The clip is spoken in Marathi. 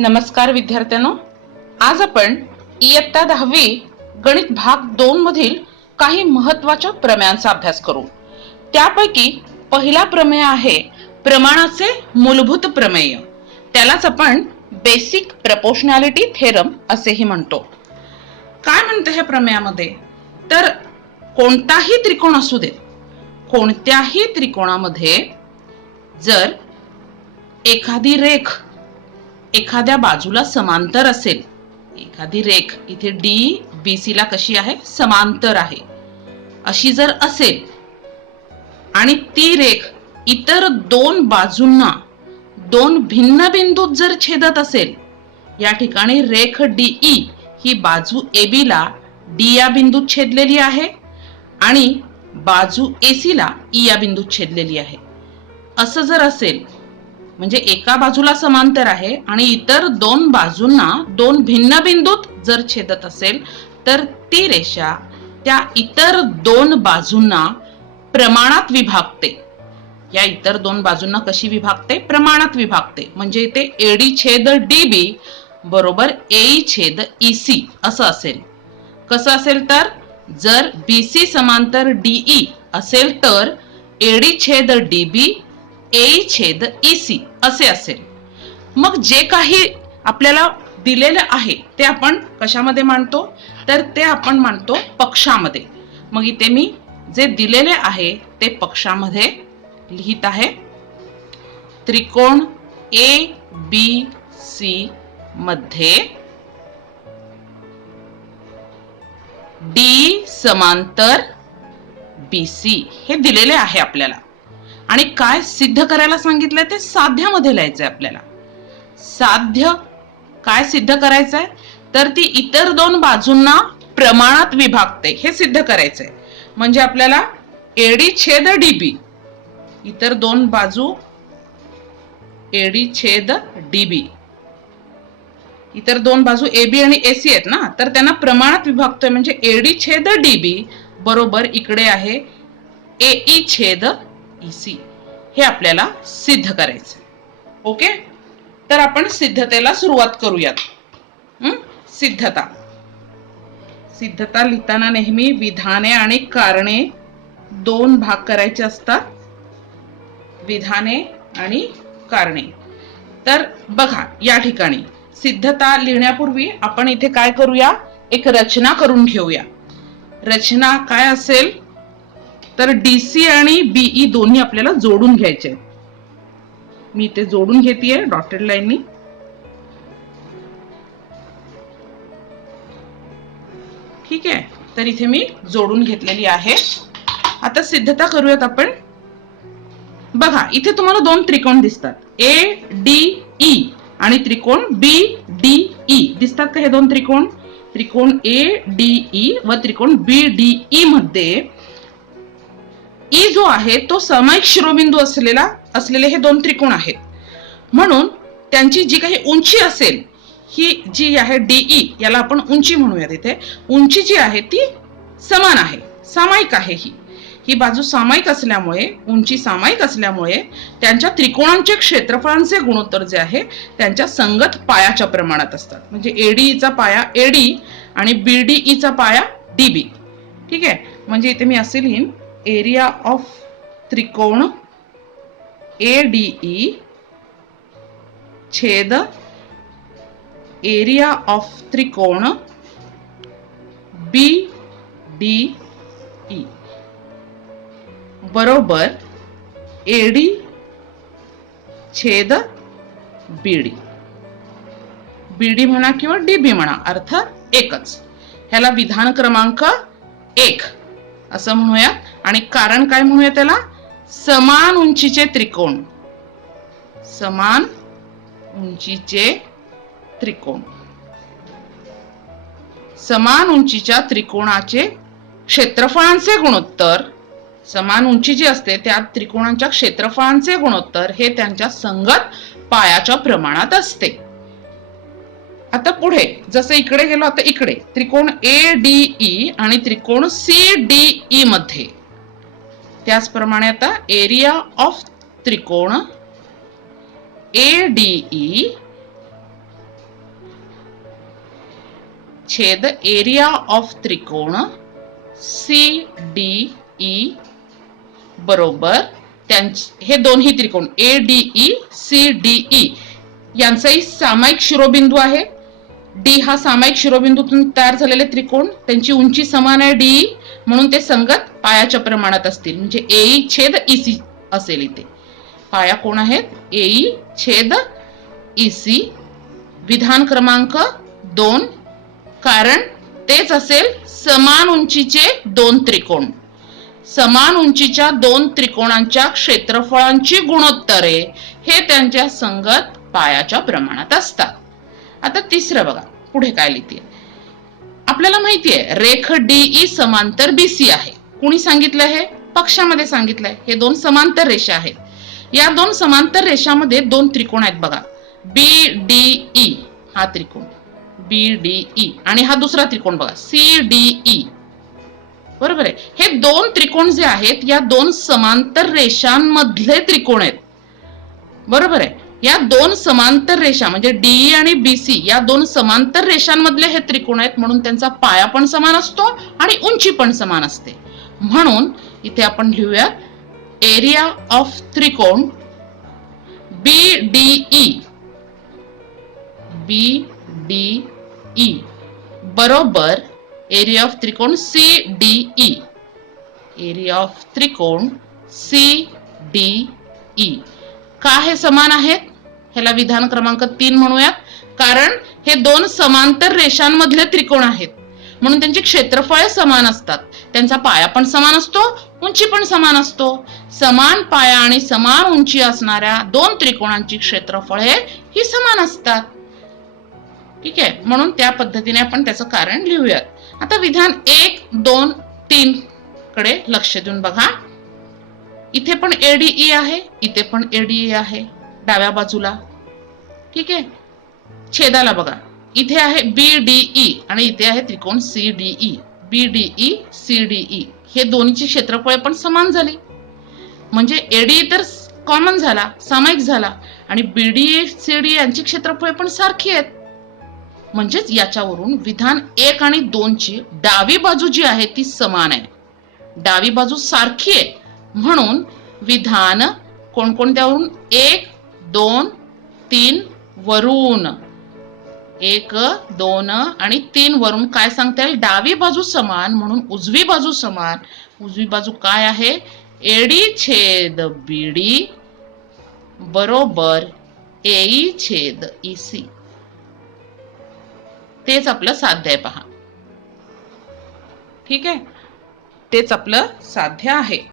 नमस्कार विद्यार्थ्यांनो, आज आपण इयत्ता 10वी गणित भाग 2 मधील काही महत्त्वाच्या प्रमेयांचा अभ्यास करू। त्यापैकी पहिला प्रमेय आहे प्रमाणाचे मूलभूत प्रमेय। त्यालाच आपण बेसिक प्रपोर्शनॅलिटी थेरम असेही म्हणतो। काय म्हणते हे प्रमेयामध्ये, तर कोणताही त्रिकोण असू दे, कोणत्याही त्रिकोणामध्ये जर एखादी रेख एखाद्या बाजूला समांतर असेल, एखादी रेख इथे डी बी सी ला कशी आहे, समांतर आहे, अशी जर असेल आणि ती रेख इतर दोन बाजूंना दोन भिन्न बिंदूत जर छेदत असेल, या ठिकाणी रेख डीई ही बाजू AB ला डी या बिंदूत छेदलेली आहे आणि बाजू AC ला E या बिंदूत छेदलेली आहे, असं जर असेल म्हणजे एका बाजूला समांतर आहे आणि इतर दोन बाजूंना दोन भिन्न बिंदूत जर छेदत असेल, तर ती रेषा त्या इतर दोन बाजूंना प्रमाणात विभागते। या इतर दोन बाजूंना कशी विभागते, प्रमाणात विभागते। म्हणजे इथे AD छेद DB बरोबर AE छेद EC असं असेल। कसं असेल, तर जर BC समांतर DE असेल तर AD छेद DB AE छेद EC असे असेल। मग जे काही आपल्याला दिलेले आहे ते आपण कशामध्ये मांडतो, तर ते आपण मांडतो पक्षामध्ये। मग इथे मी जे दिलेले आहे ते पक्षामध्ये लिहित आहे। त्रिकोण ABC मध्ये D समांतर BC हे दिलेले आहे आपल्याला, आणि काय सिद्ध करायला सांगितलंय ते साध्यामध्ये लिहायचंय आपल्याला। साध्य काय सिद्ध करायचंय, तर ती इतर दोन बाजूंना प्रमाणात विभागते हे सिद्ध करायचंय। म्हणजे आपल्याला AD छेद DB, इतर दोन बाजू AD छेद DB, इतर दोन बाजू AB आणि AC आहेत ना, तर त्यांना प्रमाणात विभागतोय। म्हणजे AD छेद DB बरोबर इकडे आहे AE छेद EC, हे आपल्याला सिद्ध करायचं। ओके, तर आपण सिद्धतेला सुरुवात करूयात। सिद्धता लिहिताना नेहमी विधाने आणि कारणे दोन भाग करायचे असतात, विधाने आणि कारणे। तर बघा, या ठिकाणी सिद्धता लिहिण्यापूर्वी आपण इथे काय करूया, एक रचना करून घेऊया। रचना काय असेल, तर DC आणि BE दोन्ही आपल्याला जोडून घ्यायचे। मी इथे जोडून घेतेय डॉटेड लाईननी। ठीक आहे, तर इथे मी जोडून घेतलेली आहे। आता सिद्धता करूयात आपण। बघा, इथे तुम्हाला दोन त्रिकोण दिसतात, ADE आणि त्रिकोण BDE दिसतात का? हे दोन त्रिकोण, त्रिकोण ADE व त्रिकोण BDE मध्ये E जो आहे तो सामायिक शिरोबिंदू असलेले हे दोन त्रिकोण आहेत। म्हणून त्यांची जी काही उंची असेल, ही जी आहे DE, याला आपण उंची म्हणूयात। इथे उंची जी आहे ती समान आहे, सामायिक आहे। ही बाजू सामायिक असल्यामुळे, उंची सामायिक असल्यामुळे त्यांच्या त्रिकोणांचे क्षेत्रफळांचे गुणोत्तर जे आहे त्यांच्या संगत पायाच्या प्रमाणात असतात। म्हणजे ADE चा पाया AD आणि BDE चा पाया DB। ठीक आहे, म्हणजे इथे मी असे लिहीन, एरिया ऑफ त्रिकोण ADE छेद एरिया ऑफ त्रिकोण BDE बरोबर AD छेद BD। BD म्हणा किंवा DB म्हणा, अर्थ एकच। ह्याला विधान क्रमांक 1 असं म्हणूया। आणि कारण काय म्हणूया त्याला, समान उंचीचे त्रिकोण। समान उंचीचे त्रिकोण, समान उंचीच्या त्रिकोणाचे क्षेत्रफळांचे गुणोत्तर, समान उंची जी असते त्या त्रिकोणांच्या क्षेत्रफळांचे गुणोत्तर हे त्यांच्या संगत पायाच्या प्रमाणात असते। आता पुढे जसं इकडे गेलो, आता इकडे त्रिकोण ADE आणि त्रिकोण CDE मध्ये त्याचप्रमाणे आता एरिया ऑफ त्रिकोण ADE छेद एरिया ऑफ त्रिकोण CDE बरोबर हे दोन्ही त्रिकोण ADE CDE यांचाही सामायिक शिरोबिंदू आहे. डी हा सामायिक शिरोबिंदूतून तयार झालेले त्रिकोण, त्यांची उंची समान आहे DE, म्हणून ते संगत पायाच्या प्रमाणात असतील. म्हणजे AE छेद EC असेल. इथे पाया कोण आहेत? AE छेद EC. विधान क्रमांक 2, कारण तेच असेल समान उंचीचे दोन त्रिकोण. समान उंचीच्या दोन त्रिकोणांच्या क्षेत्रफळांची गुणोत्तरे हे त्यांच्या संगत पायाच्या प्रमाणात असतात. आता तिसरं बघा, पुढे काय लिहिते. आपल्याला माहितीये रेख DE समांतर BC आहे. कुणी सांगितलं? हे पक्षामध्ये सांगितलंय. हे दोन समांतर रेषा आहेत. या दोन समांतर रेषामध्ये दोन त्रिकोण आहेत बघा. BDE हा त्रिकोण BDE आणि हा दुसरा त्रिकोण बघा CDE. बरोबर आहे. हे दोन त्रिकोण जे आहेत या दोन समांतर रेषांमधले त्रिकोण आहेत. बरोबर आहे. या दोन समांतर रेषा म्हणजे DE आणि BC या दोन समांतर रेषांमधले हे त्रिकोण आहेत, म्हणून त्यांचा पाया पण समान असतो आणि उंची पण समान असते. म्हणून इथे आपण लिहूया एरिया ऑफ त्रिकोण BDE बरोबर एरिया ऑफ त्रिकोण CDE. एरिया ऑफ त्रिकोण CDE का हे समान आहेत? ह्याला विधान क्रमांक 3 म्हणूयात. कारण हे दोन समांतर रेषांमधले त्रिकोण आहेत, म्हणून त्यांची क्षेत्रफळे समान असतात. त्यांचा पाया पण समान असतो, उंची पण समान असतो. समान पाया आणि समान उंची असणाऱ्या दोन त्रिकोणांची क्षेत्रफळे ही समान असतात. ठीक आहे. म्हणून त्या पद्धतीने आपण त्याचं कारण लिहूयात. आता विधान 1, 2, 3 कडे लक्ष देऊन बघा. इथे पण ADE आहे, इथे पण ADE आहे डाव्या बाजूला. ठीक आहे. छेदाला बघा, इथे आहे BDE आणि इथे आहे त्रिकोण CDE. BDE CDE हे दोन्हीची क्षेत्रफळे पण समान झाली. म्हणजे ADE तर कॉमन झाला, सामायिक झाला, आणि BDE CDE यांची क्षेत्रफळे पण सारखी आहेत. म्हणजेच याच्यावरून विधान 1 आणि 2 ची डावी बाजू जी आहे ती समान आहे. डावी बाजू सारखी आहे, म्हणून विधान कोणकोणत्यावरून 1, 2, 3 वरून 1, 2 आणि 3 वरून काय सांगता येईल? डावी बाजू समान, म्हणून उजवी बाजू समान. उजवी बाजू काय आहे? AD छेद BD बरोबर AE छेद EC. तेच आपलं साध्य आहे पहा. ठीक आहे. तेच आपलं साध्य आहे.